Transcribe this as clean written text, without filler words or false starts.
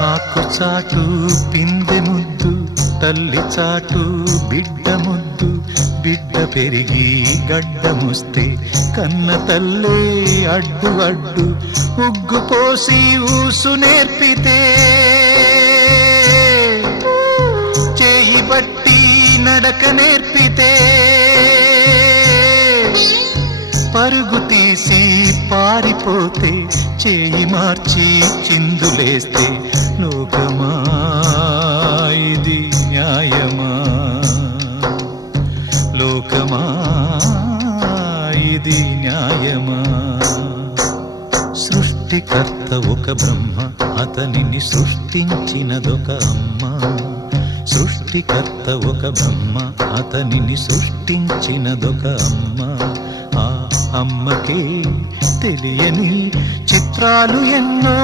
ఆకు చాటు పిందె ముద్దు, తల్లి చాటు బిడ్డ ముద్దు. బిడ్డ పెరిగి గడ్డముస్తే కన్న తల్లే అడ్డు అడ్డు. ఉగ్గు పోసి ఊసు నేర్పితే, చేయి బట్టి నడక నేర్పితే, పరుగు తీసి పారిపోతే, చేయి మార్చి చిందులేస్తే, లోకమా ఇది న్యాయమా? లోకమా ఇది న్యాయమా? సృష్టికర్త ఒక బ్రహ్మ, అతనిని సృష్టించినదొక అమ్మ. సృష్టికర్త ఒక బ్రహ్మ, అతనిని సృష్టించినదొక అమ్మ. ఆ అమ్మకే తెలియని చిత్రాలు ఎన్నో.